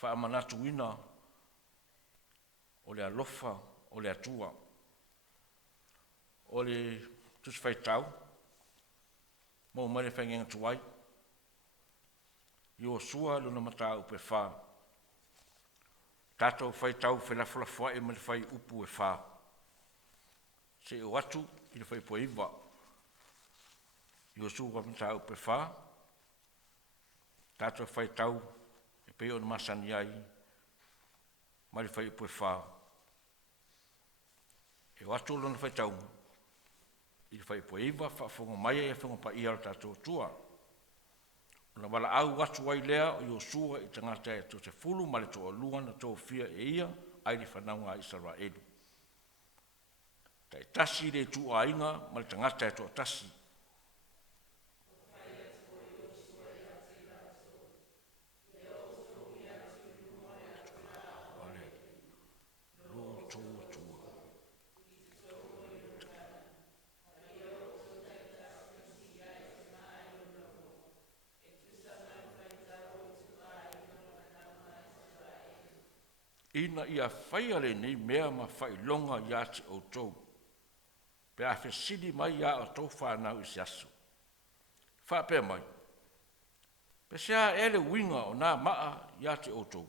FAAMANATUINA o le ALOFA o le Atua o le tusi Faitau mo mare whaingenga tuai Iosua luna mata upe wha tatou Faitau whelafulafua e mare whai upu e wha se o atu i le whai poiva Iosua mata upe wha tatou Faitau e peo na masani ai mare whai upu e wha e o atu luna Faitau i le whai poiva whaafonga mai e whonga pa ia o tatou tua na vala au atu ai lea o Iosua i tangata e asefulu ma le lua na tofia e ia ai le fānauga Isaraelu. Ta itasi le āiga ma le tangata e atasi. Ina ia whaia le nei mea ma whai longa ia te outou. Pe a whesidi mai ia o tau whanau i siasu. Whapea mai. Pe sea ele winga o nā maa ia te outou.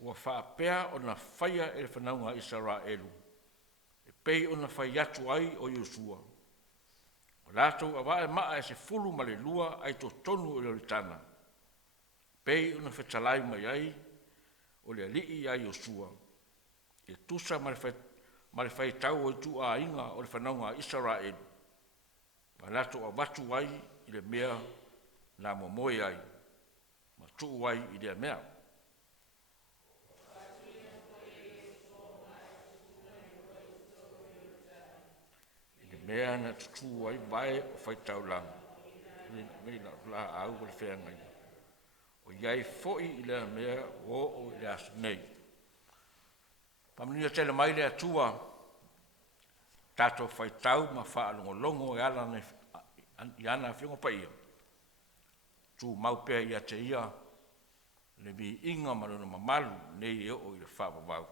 Ua whaapea o na whaia e whanauga Isaraelu. E pei o na whai atu ai o Iosua. O latou a wae maa e se fulu ma le lua ai totonu o Ioritana. Pei o na whetalai mai ai o le alii ai Iosua. E tusa ma le Faitau o tu āiga o le whanauga Isaraelu. Ma latou a watu ai i le mea na momoe ai. Ma tuu ai i le mea. Mea na tutu ai vai o Faitau langa. Mei la au le whenga i. O iai foi i le mea o le asu nei. Pamania tele mai le Atua. Tato Faitau ma wha alongolongo e ala i ana whiongo pa ia. Tu maupea ia te ia. Le mi inga maruna mamalu nei e o i le wha wawau.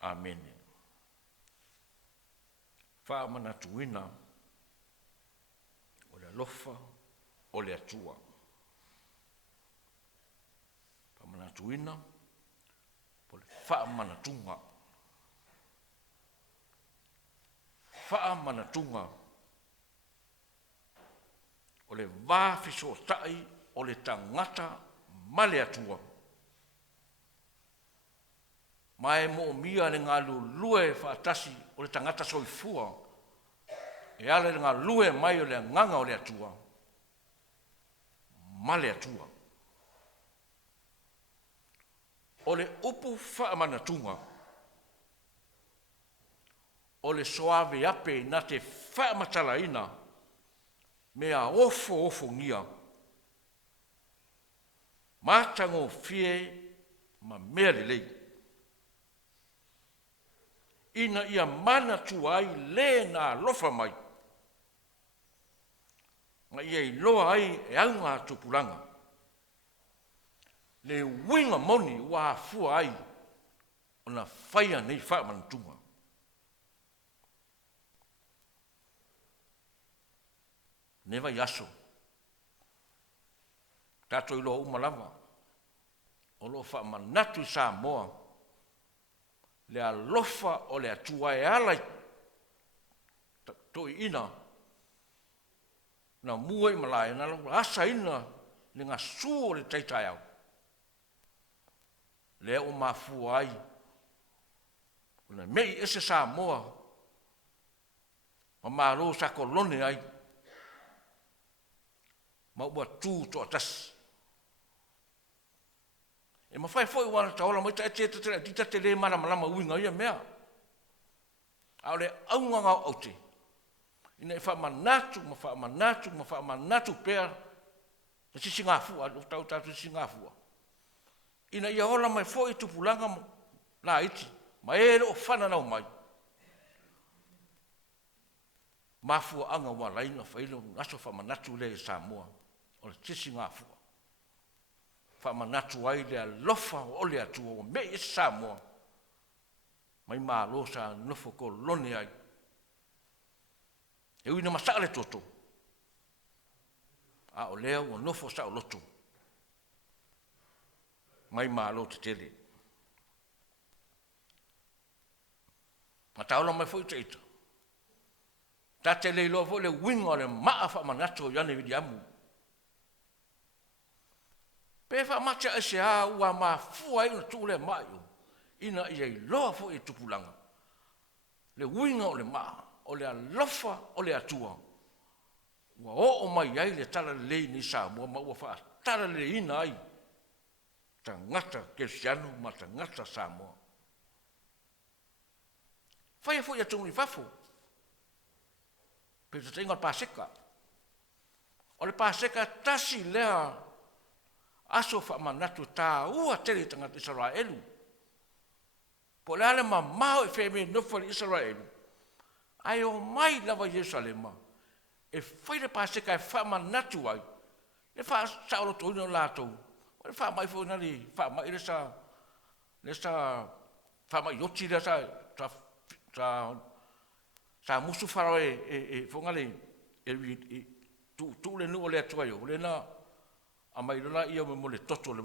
Amen. FAAMANATUINA o le ALOFA o le Atua. FAAMANATUINA o le FAAMANATUNGA. FAAMANATUNGA o le vāwhisotai o le tangata ma le Atua. Mai mo mia le ngā lue whaatasi o le tangata soifua. E ale le ngā lue mai o le nganga o le Atua. Ma le Atua. O le upu FAAMANATUNGA. O le soave ape na te whaamatalaina. Mea ofo ngia. Mātango fie ma mea le lei. Ina ia manatu ai le na ALOFA mai. Nga ia i loa ai e au ngā tupulanga. Le winga moni wa fua ai o na whaia nei FAAMANATUNGA. Neva yaso. Tato i loa umalava. O loa FAAMANATU i Samoa. Le ALOFA o le Atua e alai toi ina na mua i malai na asa ina le ngā suo le taitai au. Le o mafua ai na mei ese Samoa ma maro sa kolone ai ma ua tū to atasi. E mawhai foi wana taola mo ita te le mana malama uinga ia mea. Au le aunga ngau auti. ina whaamanatu pēr, na sisi ngāfua, tau sisi ngāfua. Ina ia ola mai fo i tupulanga la iti, ma e o whananau mai. Mafua anga wa laina whailo, naso whaamanatu le Samoa, o le sisi ngāfua. Whaamanatu ai le alofa o le Atua, o me e Samoa. Mai mālo sa nofo ko lone ai. E uina masaa le toto. A o leo o nofo sa o lotu. Mai mālo te tele. Ma taola mai foi te ita. Ta te leilo fo le winga o le maa whaamanatu o yane vidi amu. Pe whaamatia e se a ua maa fua ina tu le mai o. Ina ia i loa fo i tupulanga. Le winga o le maa, o le alofa o le Atua. Ua o mai ai le tala le lei ni Samoa, ma ua wha tala le ina ai. Ta ngata Kesiano, ma ta ngata Samoa. Whaia fo i atungi whafo. Pe te inga Paseka. O le Paseka tasi lea aso whaamanatu tā ua teri tangata Isaraelu. Po le ale mamao e wheme nofa le Isaraelu. Ai o mai lava Ierusalema. E whaile Paseka e whaamanatu ai. Le wha saolo toina o latou. O le wha mai fo nari, wha mai le sa wha mai yoti le sa musu wharau e whongale tu le nu o le atua yo. Le na a mai lona ia me mo le toto le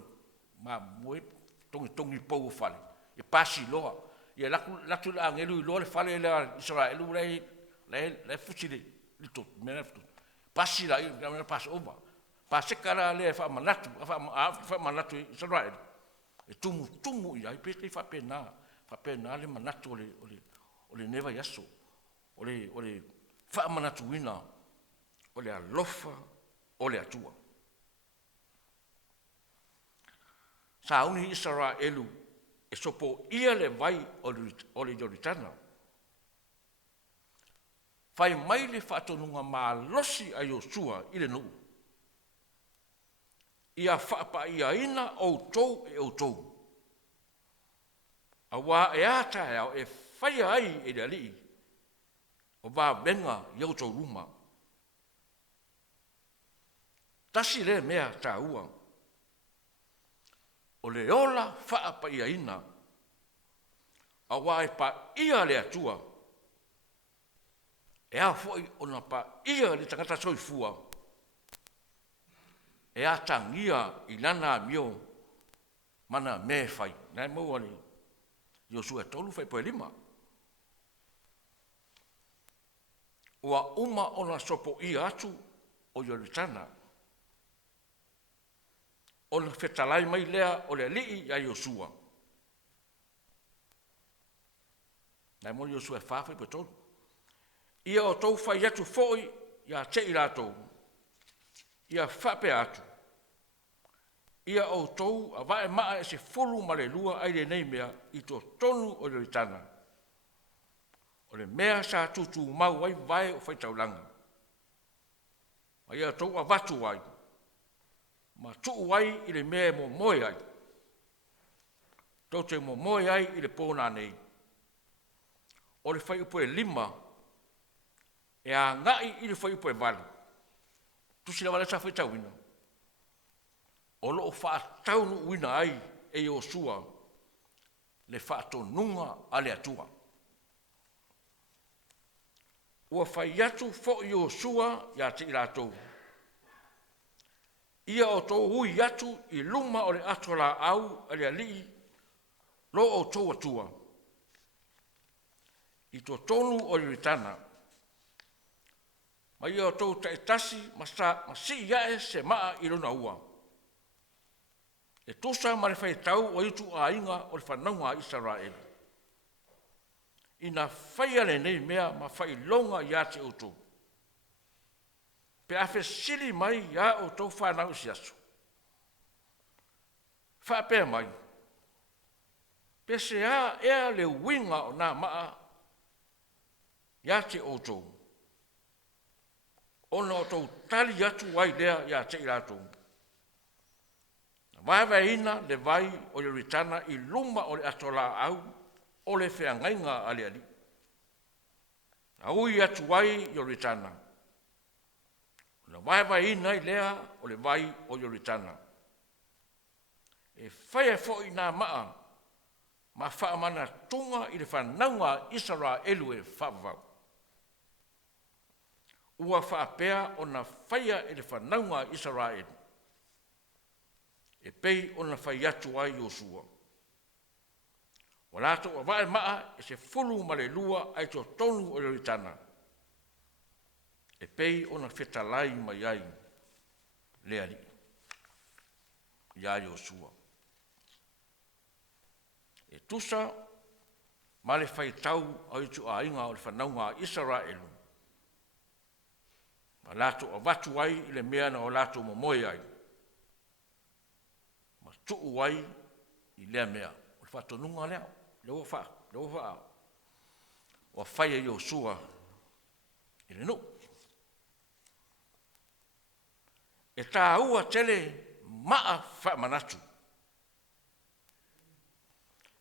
ma moe tongi pou fale. E pasi loa. Ia latu le angelu i loa le fale le Isaraelu le fusi le toto. Mena futu. Pasi la i le pasi oma. Paseka la le whaamanatu i Isaraelu. E tumu ia i pete whapena le manatu o le neva yaso. O le whaamanatuina o le alofa o le Atua. Sauni Isaraelu e sopo ia le vai o le Ioritana. Fai mai le whaatonunga malosi a Iosua i le nuu. Ia whaapa ia ina outou e outou. A wā e ata e whaia ai e le alii. O wā venga i outou luma. Tasi le mea tā ua. O le ola whaapa ia ina. A wā e pa ia le Atua. E a foi o na pa ia le tagata soifua. E a tangia i lana mio mana me fai. Nai mau ali. Iosua tolu fai poe lima. Ua uma ona sopo i atu o Ioritana. Ona fetalai mai lea o le lii a Iosua. Nai mo Iosua e whawhai poe tolu. Ia o tau fai atu foi ia te i latou. Ia whape atu. Ia o tau a vae maa e se fulu ma le lua ai le nei mea i totonu o Ioritana. O le mea sa tutu mau ai vae o Faitau langa. Ma ia tau a vatu ai. Ma tuu ai i le mea mo moe ai. Tau te mo moe ai i le pōna nei. O le fai upo e lima. E a ngai i le fai upo e vali. Tusi la wale sa Faitau ina. O loo whaataunu uina ai e Iosua le whaatonunga a le Atua. Ua whai atu fo Iosua ia te i latou. Ia o tō hui atu i luma o le atola au a le alii lo o tō Atua. I totonu o Ioritana. Ma ia o tō ta itasi ma si iae se maa i lona ua. E tusa ma le Faitau o itu āiga o le fānauga Isaraelu. Ina whaia le nei mea ma whai longa ia te outou. Pe a whesili mai ia o tau whanau si aso. Whapea mai. Pe se a ea le winga o nā maa ia te outou. ona o tau tali atu wai lea ia te ilatou. Vai ina le vai o Ioritana I luma o le atola au o le whiangainga ale ali. Na ui atu wai Ioritana. Na vai ina I lea o le vai o Ioritana. E whaia fo I nā maa ma FAAMANATUINA I le whanauga Isaraelu e whaavau. Ua whaapea o na whaia I le whanauga Isaraelu. E pei o na whai atu ai Iosua. O latou a wae maa e se fulu ma le lua ai totonu o Ioritana. E pei o na whetalai mai ai le ali. Ia Iosua. E tusa ma le Faitau au tu āiga o le whanauga Isaraelu. Ma latou a watu ai I le mea na o latou momoe ai. Ma tuu ai I lea mea. O le whatonunga lea. Leo wha. O whaia Iosua I le nu. E tā ua tele maa whaamanatu.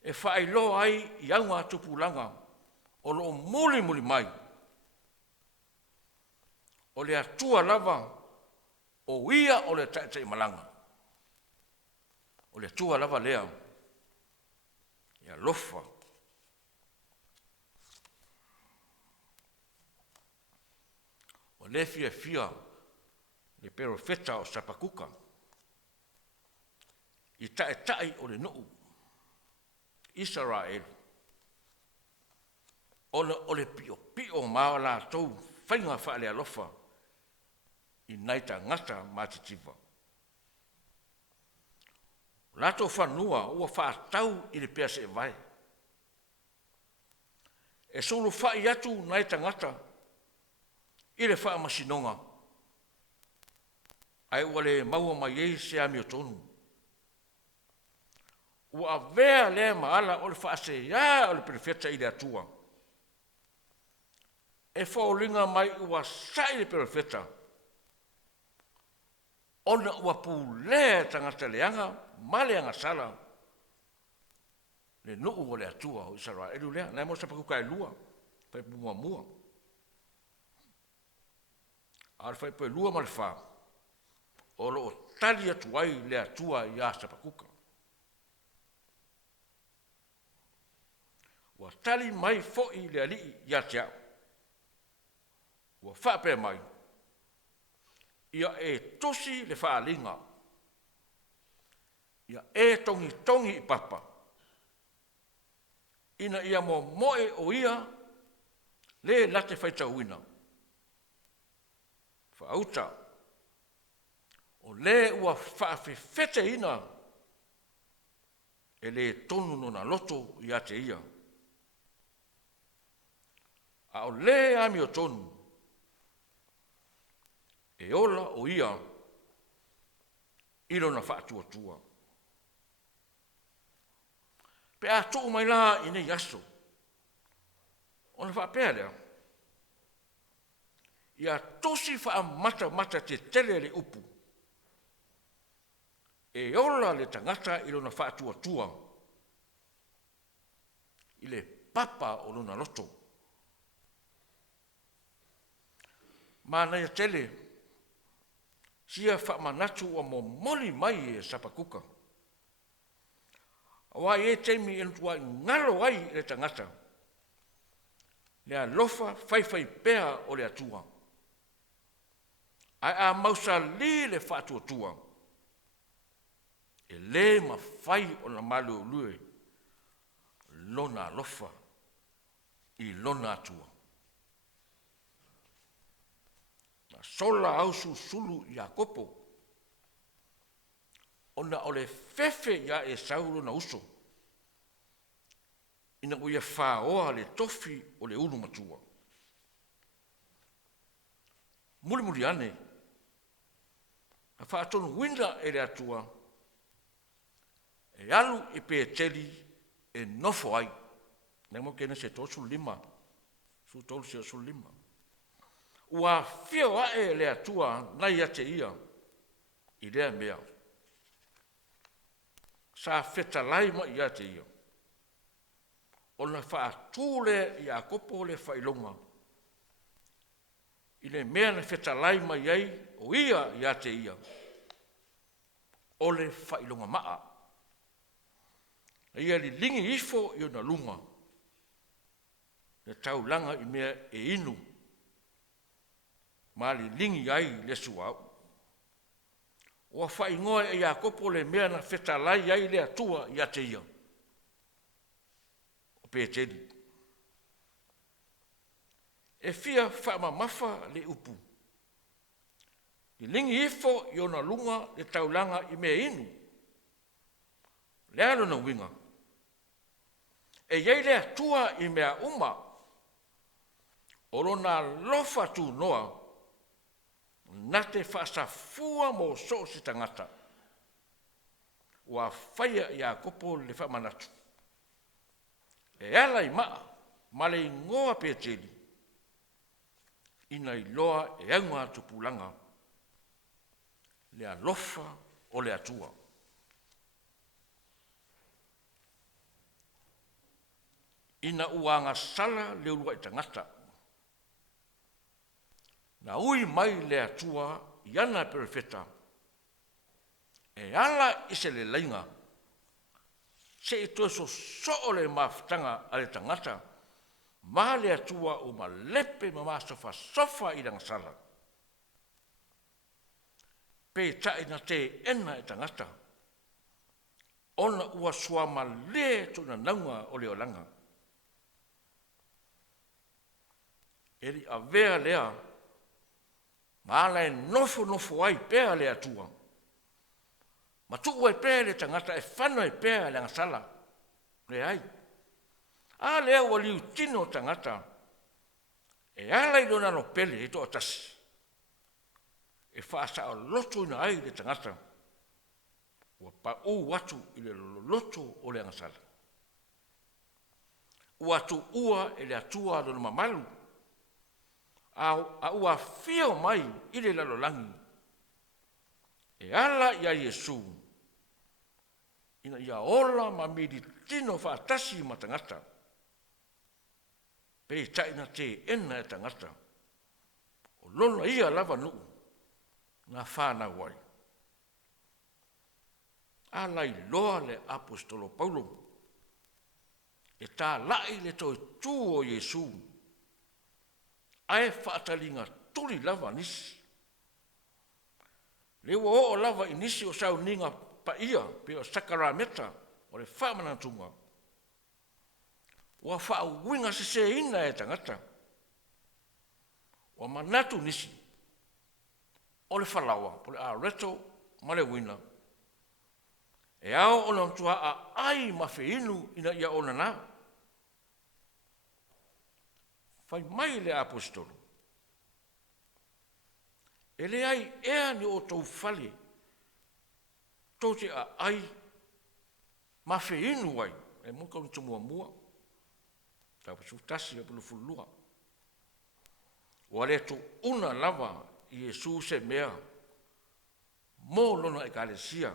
E whaelo ai I aunga tupulanga o loo muli mai. O le atua lava o ia o le tae malanga. O le atua lava lea. Ia ALOFA. O le fia le perofeta o sapakuka. I tae o le nuu. Isaraelu. O le pio maa latou whainga wha le ALOFA. I naita ngata mātitiva. Latou whanua ua whaatau I le pea se vai. E solo whai atu naita ngata I le wha masinonga. Ai ua le maua mai ei se ami o tonu. Ua vea le maala o le wha se ia o le perifeta I le atua. E whaolinga mai ua sai le perifeta. Ona ua pulea tangata leanga, maleanga sala. Le nuu o le atua o Isaraelu lea. Nai mo sapakuka e lua. Pai mua. Ar fai pai lua ma le wha. O lo tali atu ai le atua I a sapakuka. Ua tali mai fo'i le alii I a tea. Ua whape mai. Ia e Tusi le whaalinga. Ia e tongi I papa. Ina ia mo moe o ia le late Faitauina. Whaauta. O le ua whaafefete ina e le tonu nona loto I a te ia. A o le ami o tonu. E ola o ia I lona whaatua. Pe a tuu mai la I nei aso. O na whaapea lea. Ia tosi whaamata te tele le upu. E ola le tangata I lona whaatua. I le papa o lona loto. Ma nei tele sia FAAMANATU o mo moli mai e sapakuka. Awa e teimi entua ngalo ai le tangata. Le ALOFA whai pea o le atua. Ai a mausa li le whaatuatua. E le ma whai o na malu lue. Lona ALOFA I lona atua. Sola ausu sulu ia kopo. Ona ole fefe ia e saulo na uso. Ina uia whaoa le tofi o le unu matua. Muri ane. A whaatonu winda e le atua. E alu e pe teli e nofo ai. Nemo kena se tosu lima. Su tolu se su lima. ua whio ae le atua nai ate ia, i lea mea. Sa whetalai ma i ate ia. O na whaatūle i a kopo le whailonga. I le mea na whetalai ma i ai, o ia i ate ia. O le whailonga maa. Ia li lingi ifo i ona luma. Le taulanga i mea e inu. Ma li lingi ai le suau. Ua whaingoa i a kopo le mea na whetalai ai le atua i ate ia. O pēteri. E fia whaamamafa le upu. Li lingi ifo i ona lunga le taulanga i mea inu. Le alo na winga. E iei le atua i mea uma. O lona lofa tu noa. Na te whaasafua mo so si tangata. Ua whaia i a kopo le whamanatu. E ala i maa, ma le ingoa pēteri. Ina i loa e aunga tupulanga. Le alofa o le atua. Ina uanga sala le urua i tangata. Na ui mai le atua i ana perfeta. E ala i se le lainga. Se i toso so le maftanga ale tangata. Ma le atua o ma lepe ma sofa i dang sala. Pe ta ina te ena e tangata. Ona ua suama le tuna naunga o le olanga. Eri a vea lea. Ma ala e nofo ai pea le atua. Ma tuu e pea le tangata e whano e pea le ngasala. Le ai. A lea ua liu tino tangata. E ala i lona no pele e to atasi. E whaasa o loto ina ai le tangata. Ua pa u watu i le loto o le ngasala. Ua tu ua e le atua lona mamalu. A ua fio mai i le lalolangi. E ala ia Iesu. Ina ia ola ma midi tino whaatasi ma tangata. Pe taina te ena e tangata. O lona ia lava nuu. Na fānauga. Ala i loa le apostolo Paulo. E tā lai le toi tū o Iesu. Ae whaatalinga tuli lava nisi. Le ua o lava i nisi o Sauniga pa ia, pe o sakarameta, o le whaamanatunga. Ua whaawinga se ina e tangata. Ua manatu nisi. O le whalawa, po le areto, ma le wina. E ao o na tua a ai mawheinu ina ia ona nā. Fai mai le apostolo. E le ai ea ni o tau fale. Tote a ai. Mawheinu ai. E muka ni tumua mua. Tau sutasi a pulu fulua. Wa le to una lava i Iesu se mea. Mo lona e kalesia.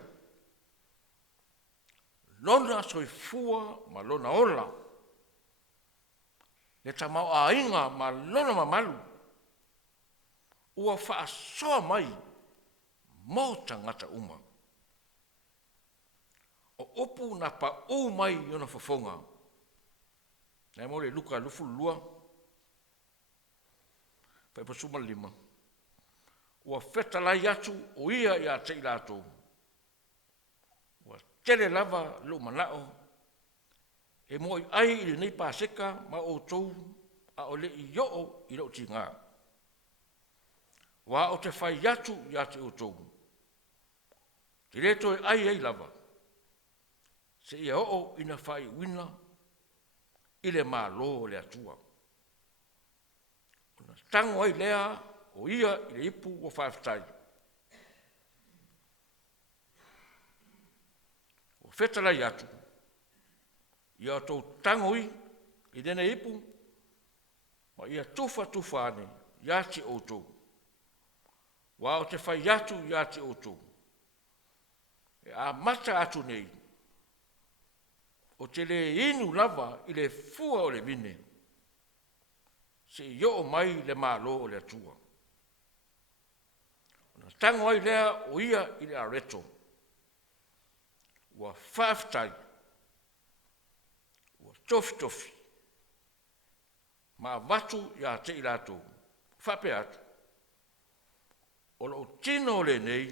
Lona soifua ma lona ola. Le tamau a inga ma lona mamalu. Ua whaasoa mai mo tangata uma. O opu na pa o mai yona whafonga. Nei mo le luka lufu lua. Pai pa suma lima. Ua whetalai atu o ia i a te latou. Ua tere lava luma nao. E moi ai i nei paseka ma outou a o le i yoo i lau tinga. Wa o te whai atu i a te outou. Te reto e ai lava. Se ia oo ina whai wina i le mālo le atua. Ona tango ai lea o ia i le ipu o whaafitai. O whetalai atu. Ia tau tangoi i dene ipu, ma ia tufa ane ia te outou. Wa o te whai atu ia te outou. E a mata atu nei. O te le inu lava i le fua o le vine. Se i o mai le malo o le atua. Ona tango ai lea o ia i le areto. Ua whaftai. Ua tofi tofi. Ma watu ia te i latou. Whape atu. O lo tino le nei.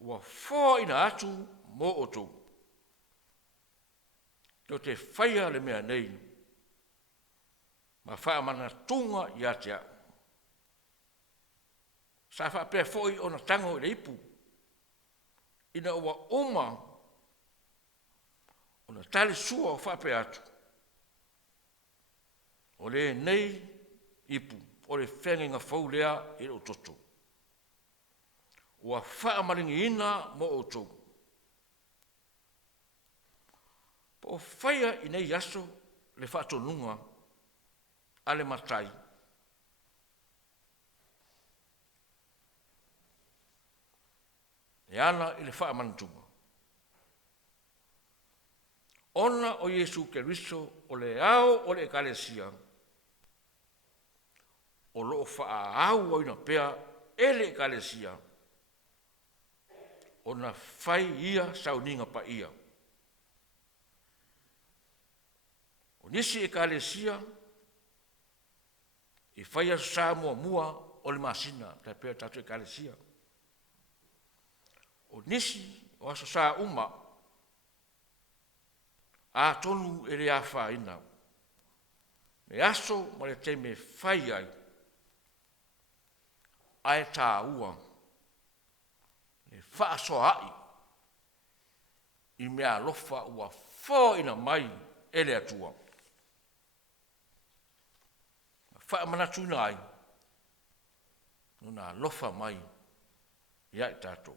Ua fō ina atu mo o tō. Tō te whaia le mea nei. Ma whaamanatunga ia te a. Sa whapea fōi o na tango i le ipu. Ina ua oma. O na tali sua o whapea atu. O le nei ipu. O le whengenga whaulea i o toto. Ua whaamaringi ina mo o tō. Po whaia i nei aso le whaatonunga a le matai. E ana i le whaamantunga. Ona o Iesu Keriso o le ao o le ekalesia. O loo whaau o ina pea e le ekalesia. Ona whai ia sauninga pa ia. O nisi ekalesia. I whaia sa mua o le masina, te pēr tatu e kālesia. O nisi o aso sa uma, a tonu e le a whaina. Me aso ma le te me whai ai, ai tā ua, le whaaso ai, i mea ALOFA ua whōina mai e le atua. FAAMANATUINA ai. Nuna ALOFA mai. Ia i tātou.